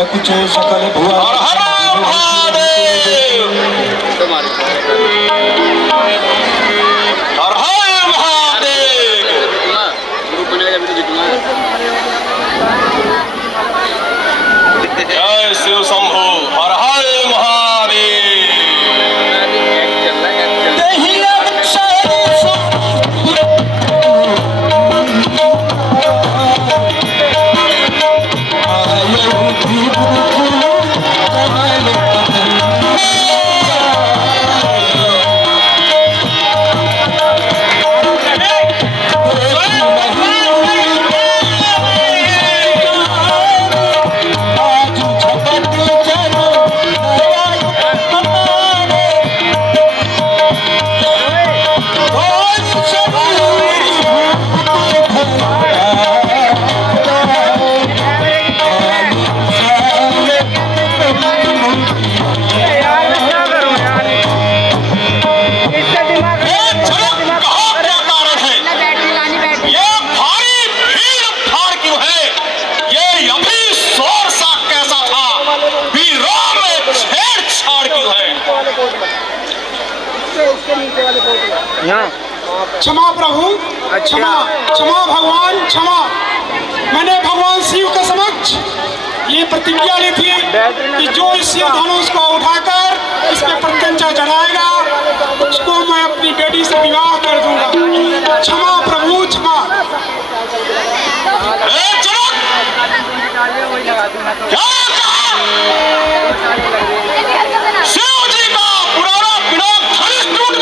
सकुच सकल भुआ जय शिव शंभो हर हर क्षमा प्रभु, क्षमा क्षमा भगवान, क्षमा। मैंने भगवान शिव के समक्ष ये प्रतिज्ञा ली थी कि जो इस शिव धनुष को उठाकर इस पे प्रत्यंचा चढ़ाएगा उसको मैं अपनी बेटी से विवाह कर दूंगा। क्षमा प्रभु, क्षमा। शिव जी का पुराना पिनाक धनुष टूट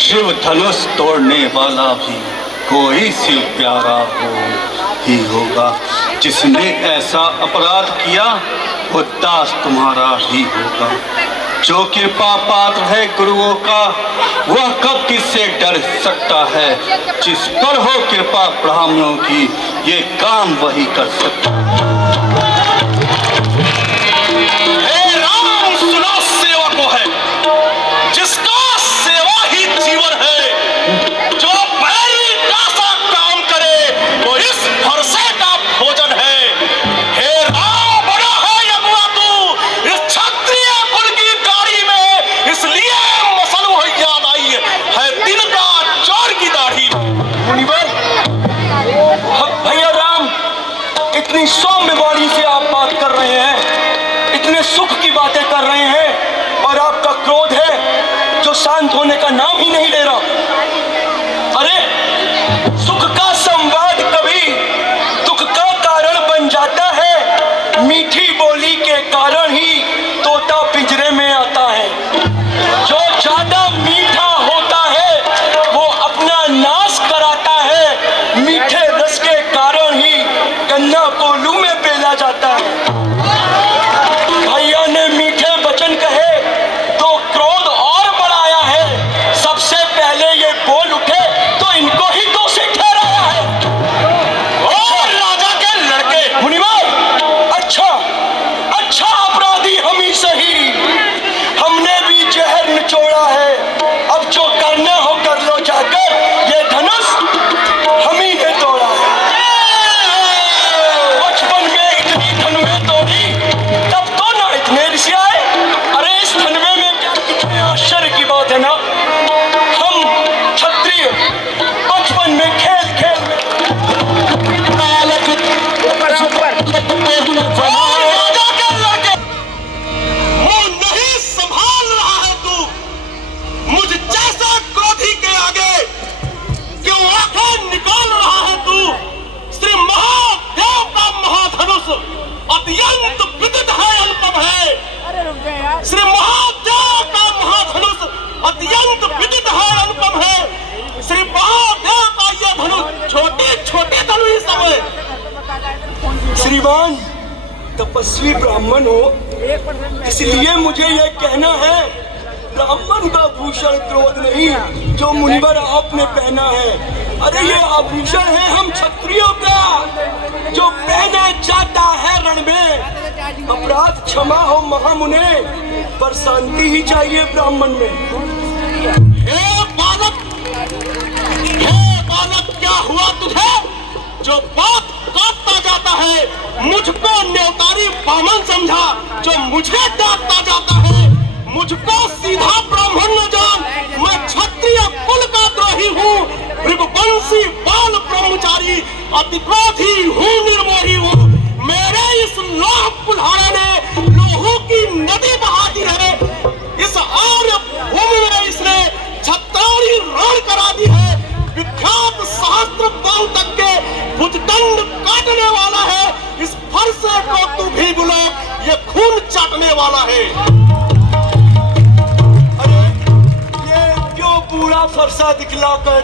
शिव धनुष तोड़ने वाला भी कोई शिव प्यारा हो ही होगा। जिसने ऐसा अपराध किया वो दास तुम्हारा ही होगा। जो कृपा पात्र है गुरुओं का वह कब किससे डर सकता है। जिस पर हो कृपा ब्राह्मणों की ये काम वही कर सकता है। इतनी सौम्य वाणी से आप बात कर रहे हैं, इतने सुख की बातें कर रहे हैं और आपका क्रोध है जो शांत होने का नाम ही नहीं ले रहा। अरे सुख का संवाद कभी दुख का कारण बन जाता है। मीठी बोली के कारण ही तोता पिंजरे में आता है। जो ज्यादा मीठा होता है वो अपना नाश कराता है। मीठे रस के कारण ही गन्ना कोल्हू में पेला जाता है। भैया ने मीठे वचन कहे तो क्रोध और बढ़ाया है। सबसे पहले ये बोल उठे तो इनको ही दोषी ठहराया है। और राजा के लड़के मुनिवर अच्छा अच्छा अपराध श्रीमान तपस्वी ब्राह्मण हो, इसलिए मुझे ये कहना है, ब्राह्मण का भूषण क्रोध नहीं जो मुनिवर आपने पहना है। अरे ये आभूषण है हम क्षत्रियों का, जो पहना जाता है रण में। अपराध क्षमा हो महामुने, पर शांति ही चाहिए ब्राह्मण में। हे बालक, क्या हुआ तुझे जो बात काटता जाता है? मुझको न्यौतारी बामन समझा जो मुझे डांटता जाता है। मुझको सीधा ब्राह्मण न जान, मैं क्षत्रिय कुल का द्रोही हूँ, भृगुवंशी बाल ब्रह्मचारी, अतिक्रोधी हूँ, निर्मोही हूँ। मेरे इस लोह कुल्हाड़े ने लोहू की नदी बहा दी है। इस आर्य भूमि में इसने छत्रारी रण करा दी है। विख्यात सहस्त्र बाल तक के भुजदंड काटने वाला है। इस फरसे को तू भी बुला, ये खून चाटने वाला है। अरे ये क्यों बूढ़ा फरसा दिखलाकर,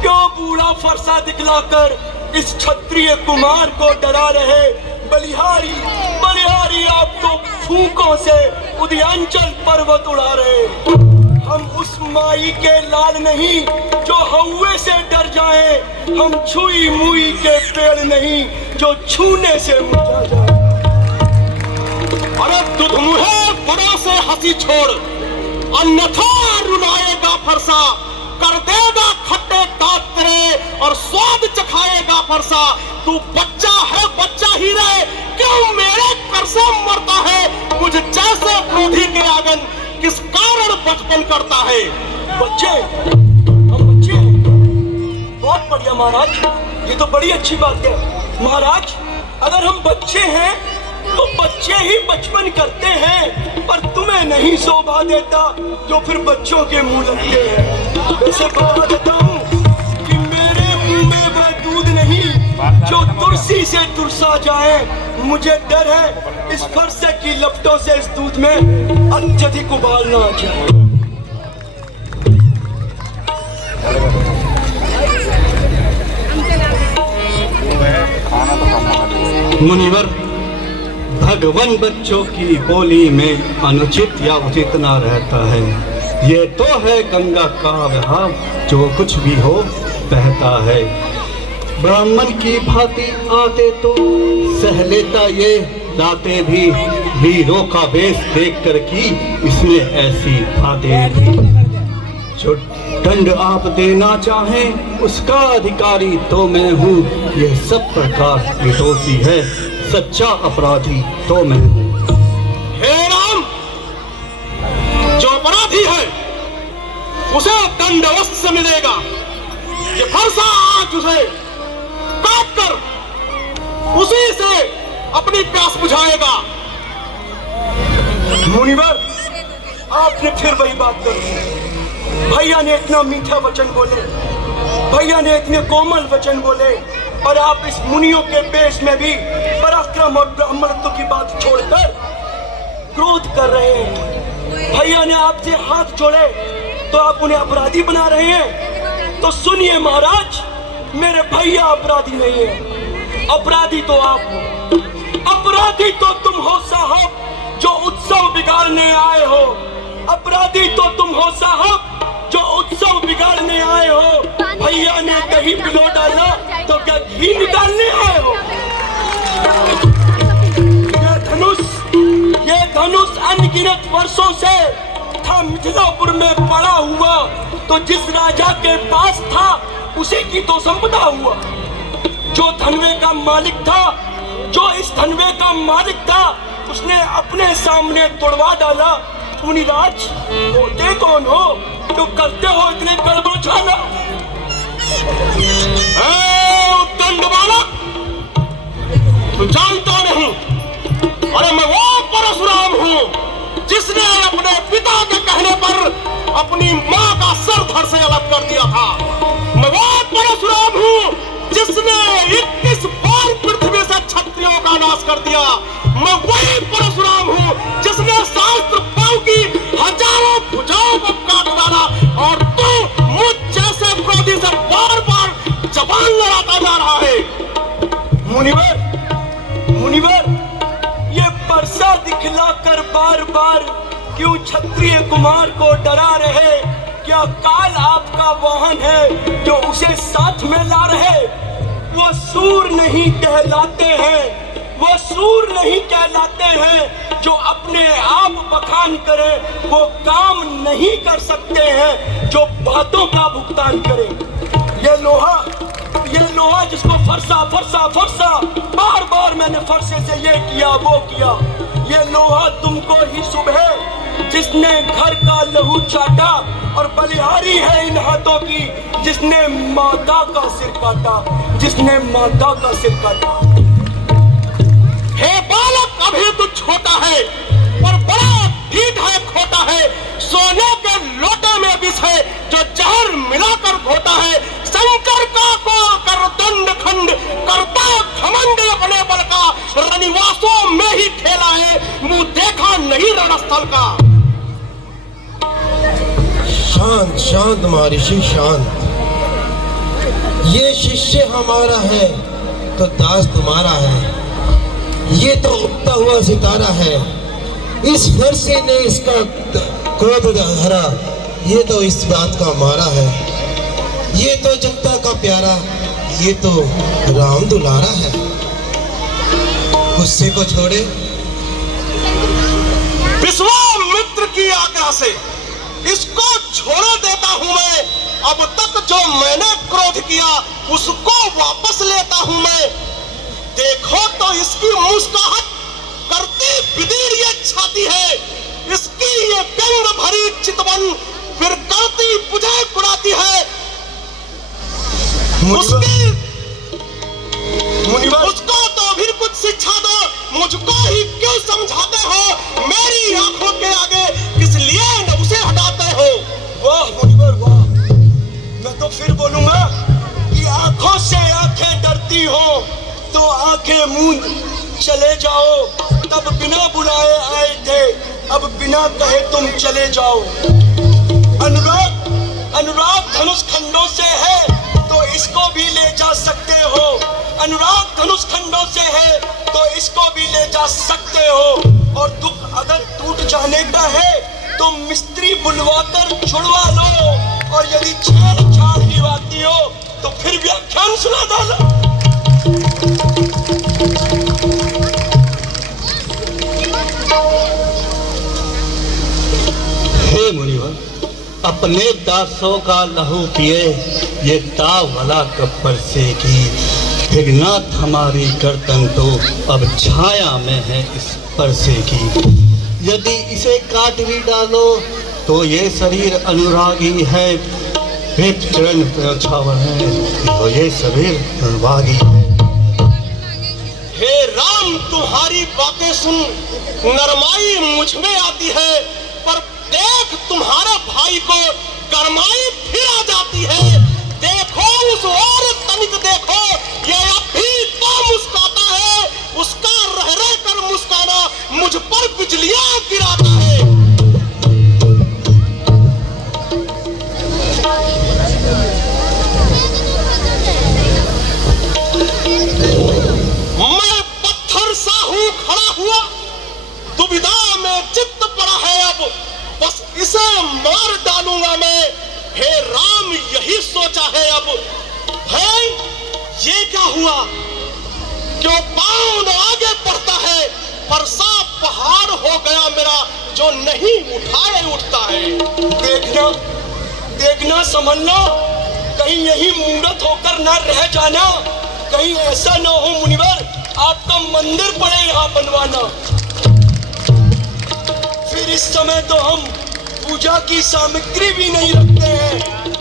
क्यों बूढ़ा फरसा दिखलाकर इस क्षत्रिय कुमार को डरा रहे? बलिहारी बलिहारी, आप तो फूकों से उदयांचल पर्वत उड़ा रहे। हम उस माई के लाल नहीं जो हौवे से डर जाए, हम छुई मुई के पेड़ नहीं जो छूने से मुरझा जाए। अरे दुधमुहे बड़ों से हंसी छोड़, अन्यथा रुलाएगा फरसा, कर देगा खट्टे दांत तेरे और स्वाद चखाएगा फरसा। तू बच्चा है, बच्चा ही रहे, क्यों मेरे कर से मरता है? मुझ जैसे क्रोधी के आंगन किस कारण बचपन करता है? बच्चे, हम बच्चे, बहुत बढ़िया महाराज, ये तो बड़ी अच्छी बात है। महाराज अगर हम बच्चे हैं तो बच्चे ही बचपन करते हैं, पर तुम्हें नहीं शोभा देता जो फिर बच्चों के मुंह लगते हैं। वैसे बता देता हूँ कि मेरे मुंह में वह दूध नहीं जो तुलसी से तुरसा जाए। मुझे डर है इस फरसे की लपटों से इस दूध में अत्यधिक उबाल ना आ जाए। मुनिवर, भगवान बच्चों की बोली में अनुचित या उचित ना रहता है। ये तो है गंगा का बहाव, जो कुछ भी हो बहता है। ब्राह्मण की भांति आते तो सह लेता ये लाते भी, वीरों का वेश देख कर की इसने ऐसी बातें भी। जो दंड आप देना चाहें उसका अधिकारी तो मैं हूँ, यह सब प्रकार निर्दोषी है, सच्चा अपराधी तो मैं हूँ। हे राम, जो अपराधी है उसे दंड अवश्य मिलेगा। ये फरसा आज उसे काट कर उसी से अपनी प्यास बुझाएगा। मुनिवर आपने फिर वही बात कर दी। भैया ने इतना मीठा वचन बोले, भैया ने इतने कोमल वचन बोले, और आप इस मुनियों के पेश में भी पराक्रम और ब्राह्मणत्व की बात छोड़कर क्रोध कर रहे हैं। भैया ने आपसे हाथ जोड़े तो आप उन्हें अपराधी बना रहे हैं। तो सुनिए महाराज, मेरे भैया अपराधी नहीं है, अपराधी तो आप हो। अपराधी तो तुम हो साहब जो उत्सव बिगाड़ने आए हो। अपराधी तो तुम हो साहब जो उत्सव बिगाड़ने आए हो। भैया ने दही पिलो डाला तो क्या घी निकालने आए हो? ये धनुष अनगिनत वर्षों से था मिथिलापुर में पड़ा हुआ, तो जिस राजा के पास था उसी की तो संपदा हुआ। जो धनवे का मालिक था, जो इस धनवे का मालिक था, उसने अपने सामने तोड़वा डाला। मुनिराज होते कौन हो जो करते हो इतने गड़बड़ झाला? दंड वाला, तू जानता नहीं, अरे मैं वो परशुराम हूँ जिसने अपने पिता के कहने पर अपनी माँ का सर धड़ से अलग कर दिया था। मैं वो परशुराम हूँ जिसने 21 बार पृथ्वी से क्षत्रियों का नाश कर दिया। मैं वही परशुराम हूँ जिसने शास्त्र पाव की हजारों भुजाओं को काट डाला, और तू मुझ जैसे क्रोधी से बार बार जबान लड़ाता जा रहा है। मुनिवर लाकर बार बार क्यों क्षत्रिय कुमार को डरा रहे? क्या काल आपका वाहन है जो उसे साथ में ला रहे? वो सूर नहीं कहलाते हैं, वो सूर नहीं कहलाते हैं जो अपने आप बखान करें। वो काम नहीं कर सकते हैं जो बातों का भुगतान करें। ये लोहा जिसको फरसा फरसा फरसा बार बार मैंने फरसे से ये किया वो किया, ये लोहा तुमको ही सुबह जिसने घर का लहू चाटा, और बलिहारी है इन हाथों की जिसने माता का सिर काटा, जिसने माता का सिर काटा। हे बालक, अभी तू छोटा है पर बड़ा ढीठ है, खोटा है। सोने के लोटे में विष है जो जहर मिलाकर घोटा है। शंकर का को कर दंड खंड करता घमंड अपने बल का, रनिवासों में ही खेला है मुंह देखा नहीं रणस्थल का। शांत शांत महर्षि शांत। ये शिष्य हमारा है तो दास तुम्हारा है। ये तो उगता हुआ सितारा है, इस फरसे ने इसका क्रोध हरा। ये तो इस बात का मारा है, ये तो जनता का प्यारा, ये तो राम दुलारा है। गुस्से को छोड़े। विश्वामित्र की आज्ञा से इसको छोड़ देता हूं मैं। अब तक जो मैंने क्रोध किया उसको वापस लेता हूं मैं। देखो तो इसकी मुस्कुराहट करती विदीर ये छाती है, इसकी ये व्यंग भरी चितवन फिर करती बुझे उड़ाती है। उसको तो भी कुछ शिक्षा दो, मुझको ही क्यों समझाते हो? मेरी आंखों के आगे किस लिए न उसे हटाते हो? वाह मुनिवर वाह। मैं तो फिर बोलूंगा कि आंखों से आंखें डरती हो तो आंखें मूंद चले जाओ। तब बिना बुलाए आए थे, अब बिना कहे तुम चले जाओ। अनुराग धनुष खंडों से है तो इसको भी ले जा सकते हो। अनुराग धनुष खंडों से है तो इसको भी ले जा सकते हो। और दुख अगर टूट जाने का है तो मिस्त्री बुलवाकर छुड़वा लो। और यदि छेड़छाड़ की बाती हो तो फिर व्याख्यान सुना डालो। हे मुनिवर, अपने दासों का लहू पिए ये दाव भला कब्र से की। फिरनाथ हमारी गर्दन तो अब छाया में है इस परसे की। यदि इसे काट भी डालो तो ये शरीर अनुरागी है। एक चरण छावर है तो ये शरीर अनुरागी है। हे राम, तुम्हारी बातें सुन नरमाई मुझ में आती है, पर देख तुम्हारे भाई को गरमाई फिर आ जाती है। देखो उस और तनिक देखो, ये अब भी तो मुस्कुराता है। उसका रह रह कर मुस्काना मुझ पर बिजलियां गिराता है। मैं पत्थर सा हूं खड़ा हुआ, दुविधा में चित्त पड़ा है अब, बस इसे मार डालूंगा मैं। हे राम, यही सोचा है अब। है ये क्या हुआ? क्यों पांव आगे बढ़ता है? फरसा पहाड़ हो गया मेरा जो नहीं उठाए उठता है। देखना समझना, कहीं यही मूर्त होकर ना रह जाना। कहीं ऐसा ना हो मुनिवर आपका मंदिर पड़े यहाँ बनवाना। फिर इस समय तो हम पूजा की सामग्री भी नहीं रखते हैं।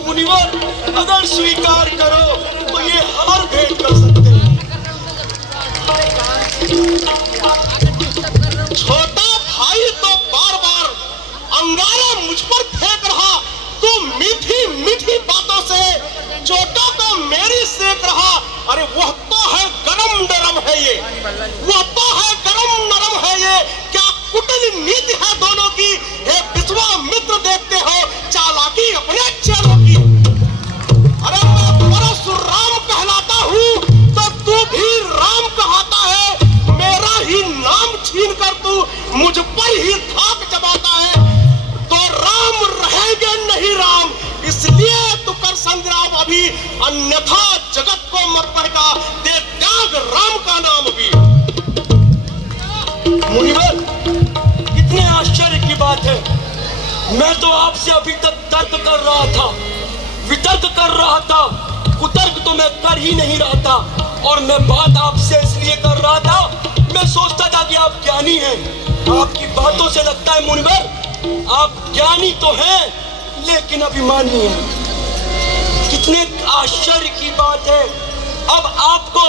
मुनिवर अगर स्वीकार करो तो ये हार भेंट कर सकते हैं। छोटा भाई तो बार बार अंगारा मुझ पर फेंक रहा, तो मीठी मीठी बातों से चोटा तो मेरी सेक रहा। अरे वह तो है गरम नरम है ये, वह तो है गरम नरम है ये। क्या कुटिल नीति है दोनों की। हे विश्वामित्र, देखते हो चालाकी अपने चेलों की। अरे मैं परशुराम कहलाता हूँ तो तू भी राम कहता है। मेरा ही नाम छीन कर तू मुझ जाएंगे नहीं राम, इसलिए तू कर संग्राम अभी, अन्यथा जगत को मत बहका, दे त्याग राम का नाम भी। मुनिवर, कितने आश्चर्य की बात है। मैं तो आपसे अभी तक तर्क कर रहा था, वितर्क कर रहा था, कुतर्क तो मैं कर ही नहीं रहा था। और मैं बात आपसे इसलिए कर रहा था, मैं सोचता था कि आप ज्ञानी हैं। आपकी बातों से लगता है मुनिवर आप ज्ञानी तो हैं लेकिन अभिमानी हैं। कितने आश्चर्य की बात है। अब आपको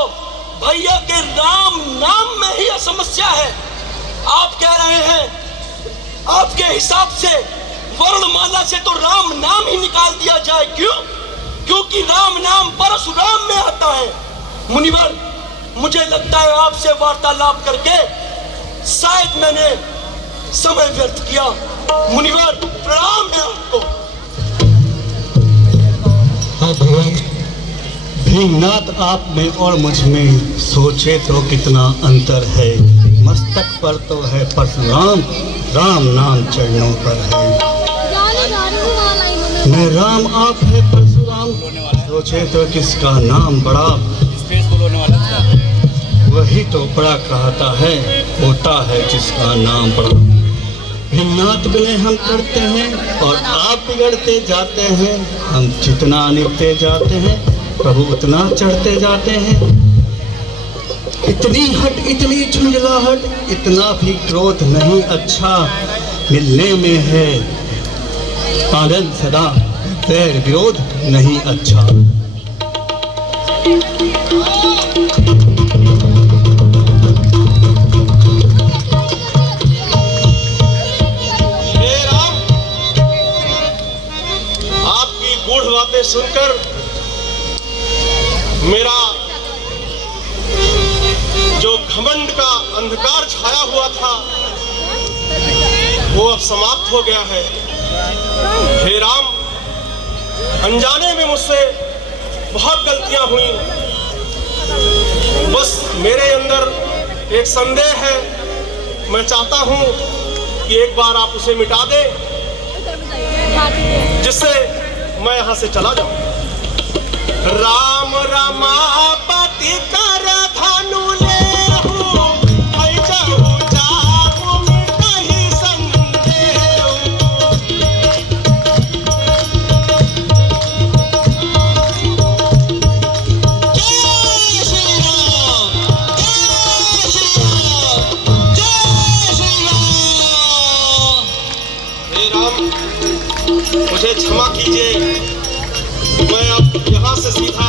भैया के राम नाम में ही समस्या है। आप कह रहे हैं आपके हिसाब से वर्णमाला से तो राम नाम ही निकाल दिया जाए। क्यों? क्योंकि राम नाम परशुराम में आता है। मुनिवर, मुझे लगता है आपसे वार्तालाप करके शायद मैंने समय व्यर्थ किया। मुनिवर, प्रणाम है आपको। भीमनाथ, आप में और मुझ में सोचे तो कितना अंतर है। मस्तक पर तो है परशुराम, राम नाम चरणों पर है। मैं राम, आप है परशुराम, सोचे तो किसका नाम बड़ा। वही तो बड़ा कहता है, होता है जिसका नाम बड़ा। भीमनाथ बिने हम करते हैं और आप बिगड़ते जाते हैं। हम जितना निपते जाते हैं प्रभु उतना चढ़ते जाते हैं। इतनी हट, इतनी झुंझलाहट, इतना भी क्रोध नहीं अच्छा। मिलने में है आनंद सदा, बैर विरोध नहीं अच्छा। हे राम, आपकी गूढ़ बातें सुनकर मेरा जो घमंड का अंधकार छाया हुआ था वो अब समाप्त हो गया है। हे राम, अनजाने में मुझसे बहुत गलतियां हुई। बस मेरे अंदर एक संदेह है, मैं चाहता हूं कि एक बार आप उसे मिटा दें, जिससे मैं यहां से चला जाऊं। राम रमापति कर धनु लेहु, भई जाहु जाहु मिटहि संदेहु। जय श्री राम, जय श्री राम, जय श्री राम। हे राम, मुझे क्षमा कीजिए, मैं अब यहाँ से सीधा